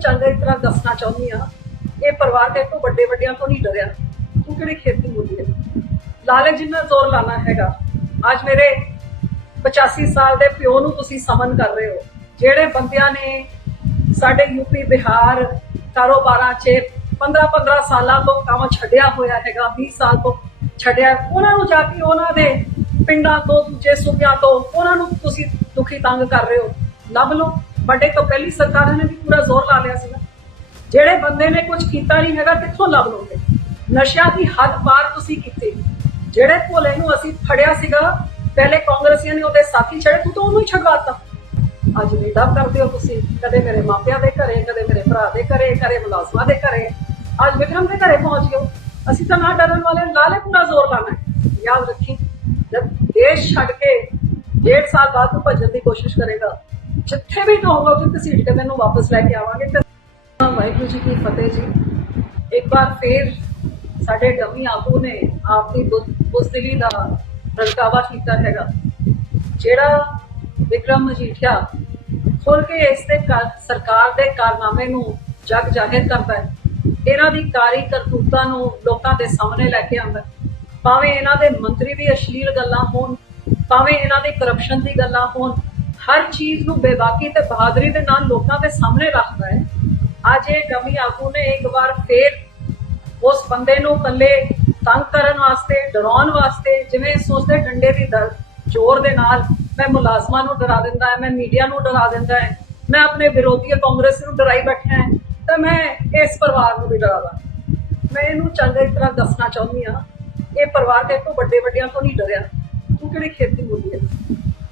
ਚੰਗਾ ਚੰਗੀ ਤਰ੍ਹਾਂ ਦੱਸਣਾ ਚਾਹੁੰਦੀ ਆ ਇਹ ਪਰਿਵਾਰ ਦੇ ਤੋਂ ਵੱਡੇ ਵੱਡਿਆਂ ਤੋਂ ਨਹੀਂ ਡਰਿਆ। ਤੂੰ ਕਿਹੜੀ ਖੇਤੀ ਮੁੱਲੀ ਹੈ? ਲਾਲਚ ਜਿੰਨਾ ਜ਼ੋਰ ਲਾਣਾ ਹੈਗਾ। ਅੱਜ ਮੇਰੇ 85 ਸਾਲ ਦੇ ਪਿਓ ਨੂੰ ਤੁਸੀਂ ਸਮਨ ਕਰ ਰਹੇ ਹੋ। ਜਿਹੜੇ ਬੰਦਿਆਂ ਨੇ ਸਾਡੇ ਯੂਪੀ ਬਿਹਾਰ, ਕਾਰੋਬਾਰਾਂ 'ਚ 15 15 ਸਾਲਾਂ ਤੋਂ ਕੰਮ ਛੱਡਿਆ ਹੋਇਆ ਹੈਗਾ 20 ਸਾਲ ਤੋਂ ਛੱਡਿਆ। ਉਹਨਾਂ ਨੂੰ ਜਾ ਕੇ ਉਹਨਾਂ ਦੇ ਪਿੰਡਾਂ ਤੋਂ ਦੂਜੇ ਸੂਬਿਆਂ ਤੋਂ ਉਹਨਾਂ ਨੂੰ ਤੁਸੀਂ ਦੁਖੀ ਤੰਗ ਕਰ ਰਹੇ ਹੋ। ਲੱਭ ਲਓ। ਵੱਡੇ ਤੋਂ ਪਹਿਲੀ ਸਰਕਾਰਾਂ ਨੇ ਵੀ ਪੂਰਾ ਜ਼ੋਰ ਲਾ ਲਿਆ ਸੀਗਾ। ਜਿਹੜੇ ਬੰਦੇ ਨੇ ਕੁਝ ਕੀਤਾ ਨਹੀਂ ਹੈਗਾ, ਕਿੱਥੋਂ ਲੱਭ ਲਓਗੇ? ਨਸ਼ਿਆਂ ਦੀ ਹੱਦ ਪਾਰ ਤੁਸੀਂ ਕੀਤੀ। ਜਿਹੜੇ ਭੋਲੇ ਨੂੰ ਅਸੀਂ ਫੜਿਆ ਸੀਗਾ, ਪਹਿਲੇ ਕਾਂਗਰਸੀਆਂ ਨੇ ਉਹਦੇ ਸਾਥੀ ਛੜੇ ਤੂੰ ਤਾਂ ਉਹਨੂੰ ਹੀ ਛਡਵਾਤਾ ਅੱਜ ਨੀਡਾ ਕਰਦੇ ਹੋ ਤੁਸੀਂ। ਕਦੇ ਮੇਰੇ ਮਾਪਿਆਂ ਦੇ ਘਰੇ, ਕਦੇ ਮੇਰੇ ਭਰਾ ਦੇ ਘਰੇ, ਕਦੇ ਮੁਲਾਜ਼ਮਾਂ ਦੇ ਘਰੇ। ਅੱਜ ਵਿਕਰਮ ਦੇ ਘਰੇ ਪਹੁੰਚ ਗਏ ਅਸੀਂ ਤਾਂ ਨਾ ਡਰਨ ਵਾਲੇ ਲਾਲੇ ਪੂਰਾ ਜ਼ੋਰ ਲਾਣਾ ਯਾਦ ਰੱਖੀ, ਜਦ ਦੇਸ਼ ਛੱਡ ਕੇ ਡੇਢ ਸਾਲ ਬਾਅਦ ਤੂੰ ਭੱਜਣ ਦੀ ਕੋਸ਼ਿਸ਼ ਕਰੇਗਾ ਜਿੱਥੇ ਵੀ ਕਹੋਗਾ ਉੱਥੇ ਘਸੀਟ ਕੇ ਮੈਨੂੰ ਵਾਪਸ ਲੈ ਕੇ ਆਵਾਂਗੇ। ਤੇ ਵਾਹਿਗੁਰੂ ਜੀ ਕੀ ਫਤਿਹ ਜੀ। ਇੱਕ ਵਾਰ ਫੇਰ ਸਾਡੇ ਡਮੀ ਆਗੂ ਨੇ ਆਪਦੀ ਬੁ- ਬੁਜ਼ਦਿਲੀ ਦਾ ਪ੍ਰਗਟਾਵਾ ਕੀਤਾ ਹੈਗਾ। ਜਿਹੜਾ ਵਿਕਰਮ ਮਜੀਠੀਆ ਖੁੱਲ ਕੇ ਇਸ ਤੇ ਸਰਕਾਰ ਦੇ ਕਾਰਨਾਮੇ ਨੂੰ ਜਗ ਜ਼ਾਹਿਰ ਕਰਦਾ ਹੈ, ਇਹਨਾਂ ਦੀ ਕਾਰੀ ਕਰਤੂਤਾਂ ਨੂੰ ਲੋਕਾਂ ਦੇ ਸਾਹਮਣੇ ਲੈ ਕੇ ਆਉਂਦਾ ਭਾਵੇਂ ਇਹਨਾਂ ਦੇ ਮੰਤਰੀ ਵੀ ਅਸ਼ਲੀਲ ਗੱਲਾਂ ਹੋਣ, ਭਾਵੇਂ ਇਹਨਾਂ ਦੀ ਕਰਪਸ਼ਨ ਦੀ ਗੱਲਾਂ ਹੋਣ ਹਰ ਚੀਜ਼ ਨੂੰ ਬੇਬਾਕੀ ਤੇ ਬਹਾਦਰੀ ਦੇ ਨਾਲ ਲੋਕਾਂ ਦੇ ਸਾਹਮਣੇ ਰੱਖਦਾ ਹੈ। ਅੱਜ ਇਹ ਡਮੀ ਆਗੂ ਨੇ ਇੱਕ ਵਾਰ ਫੇਰ ਉਸ ਬੰਦੇ ਨੂੰ ਕੱਲੇ ਤੰਗ ਕਰਨ ਵਾਸਤੇ, ਡਰਾਉਣ ਵਾਸਤੇ, ਜਿਵੇਂ ਸੋਚਦੇ ਡੰਡੇ ਦੀ ਦਰ, ਜ਼ੋਰ ਦੇ ਨਾਲ ਮੈਂ ਮੁਲਾਜ਼ਮਾਂ ਨੂੰ ਡਰਾ ਦਿੰਦਾ ਹੈ, ਮੈਂ ਮੀਡੀਆ ਨੂੰ ਡਰਾ ਦਿੰਦਾ ਹੈ, ਮੈਂ ਆਪਣੇ ਵਿਰੋਧੀ ਕਾਂਗਰਸ ਨੂੰ ਡਰਾਈ ਬੈਠਾ ਹੈ, ਤਾਂ ਮੈਂ ਇਸ ਪਰਿਵਾਰ ਨੂੰ ਵੀ ਡਰਾਦਾ ਮੈਂ ਇਹਨੂੰ ਚੰਗੀ ਤਰ੍ਹਾਂ ਦੱਸਣਾ ਚਾਹੁੰਦੀ ਆ ਇਹ ਪਰਿਵਾਰ ਦੇ ਤੋਂ ਵੱਡੇ ਵੱਡਿਆਂ ਤੋਂ ਨਹੀਂ ਡਰਿਆ ਤੂੰ ਕਿਹੜੀ ਖੇਤੀ ਮੁੱਲੀ ਹੈ?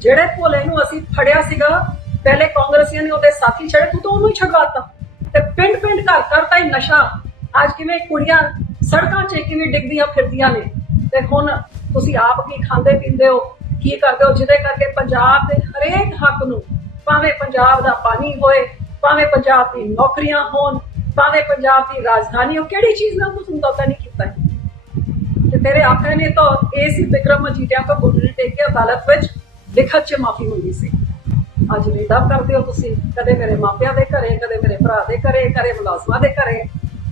ਜਿਹੜੇ ਭੋਲੇ ਨੂੰ ਅਸੀਂ ਫੜਿਆ ਸੀਗਾ, ਪਹਿਲੇ ਕਾਂਗਰਸੀਆਂ ਨੇ ਉਹਦੇ ਸਾਥੀ ਛੜੇ ਤੂੰ ਤਾਂ ਉਹਨੂੰ ਹੀ ਛਡਵਾਤਾ ਤੇ ਪਿੰਡ ਪਿੰਡ ਘਰ ਘਰ ਤਾਂ ਹੀ ਨਸ਼ਾ। ਅੱਜ ਕਿਵੇਂ ਕੁੜੀਆਂ ਸੜਕਾਂ 'ਚ ਕਿਵੇਂ ਡਿੱਗਦੀਆਂ ਫਿਰਦੀਆਂ ਨੇ। ਤੇ ਹੁਣ ਤੁਸੀਂ ਆਪ ਕੀ ਖਾਂਦੇ ਪੀਂਦੇ ਹੋ, ਕੀ ਕਰਦੇ ਹੋ? ਜਿਹਦੇ ਕਰਕੇ ਪੰਜਾਬ ਦੇ ਹਰੇਕ ਹੱਕ ਨੂੰ ਭਾਵੇਂ ਪੰਜਾਬ ਦਾ ਪਾਣੀ ਹੋਏ, ਭਾਵੇਂ ਪੰਜਾਬ ਦੀ ਨੌਕਰੀਆਂ ਹੋਣ, ਭਾਵੇਂ ਪੰਜਾਬ ਦੀ ਰਾਜਧਾਨੀ ਹੋ ਕਿਹੜੀ ਚੀਜ਼ ਨਾਲ ਤੂੰ ਸਮਝੌਤਾ ਨਹੀਂ ਕੀਤਾ? ਹੈ ਤੇਰੇ ਆਕਾ ਨੇ ਤਾਂ ਏਸੀ ਵਿਕਰਮ ਮਜੀਠੀਆ ਤੋਂ ਗੁੱਡੀ ਟੇਕ ਕੇ ਅਦਾਲਤ ਵਿੱਚ ਲਿਖਤ 'ਚ ਮਾਫੀ ਮੰਗੀ ਸੀ। ਅੱਜ ਨੀਡਾ ਕਰਦੇ ਹੋ ਤੁਸੀਂ, ਕਦੇ ਮੇਰੇ ਮਾਪਿਆਂ ਦੇ ਘਰੇ, ਕਦੇ ਮੇਰੇ ਭਰਾ ਦੇ ਘਰੇ, ਕਦੇ ਮੁਲਾਜ਼ਮਾਂ ਦੇ ਘਰੇ।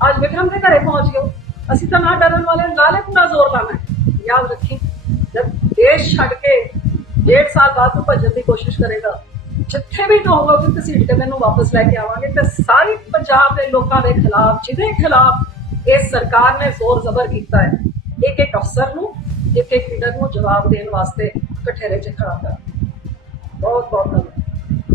ਅੱਜ ਵਿਕਰਮ ਦੇ ਘਰੇ ਪਹੁੰਚ ਗਏ ਅਸੀਂ ਤਾਂ ਨਾ ਡਰਨ ਵਾਲੇ ਲਾਲੇ ਪੂਰਾ ਜ਼ੋਰ ਲਾਣਾ ਯਾਦ ਰੱਖੀ, ਜਦ ਦੇਸ਼ ਛੱਡ ਕੇ ਡੇਢ ਸਾਲ ਬਾਅਦ ਤੂੰ ਭੱਜਣ ਦੀ ਕੋਸ਼ਿਸ਼ ਕਰੇਗਾ, ਜਿੱਥੇ ਵੀ ਕਹੋਗਾ ਕਿ ਘਸੀਟ ਕੇ ਤੈਨੂੰ ਵਾਪਸ ਲੈ ਕੇ ਆਵਾਂਗੇ। ਤੇ ਸਾਰੇ ਪੰਜਾਬ ਦੇ ਲੋਕਾਂ ਦੇ ਖਿਲਾਫ, ਜਿਹਦੇ ਖਿਲਾਫ ਇਸ ਸਰਕਾਰ ਨੇ ਜ਼ੋਰ ਜ਼ਬਰ ਕੀਤਾ ਹੈ ਇੱਕ ਇੱਕ ਅਫਸਰ ਨੂੰ ਇੱਕ ਇੱਕ ਲੀਡਰ ਨੂੰ ਜਵਾਬ ਦੇਣ ਵਾਸਤੇ ਕਠੇਰੇ 'ਚ ਖੜਾ ਕਰ ਬਹੁਤ ਬਹੁਤ ਧੰਨਵਾਦ।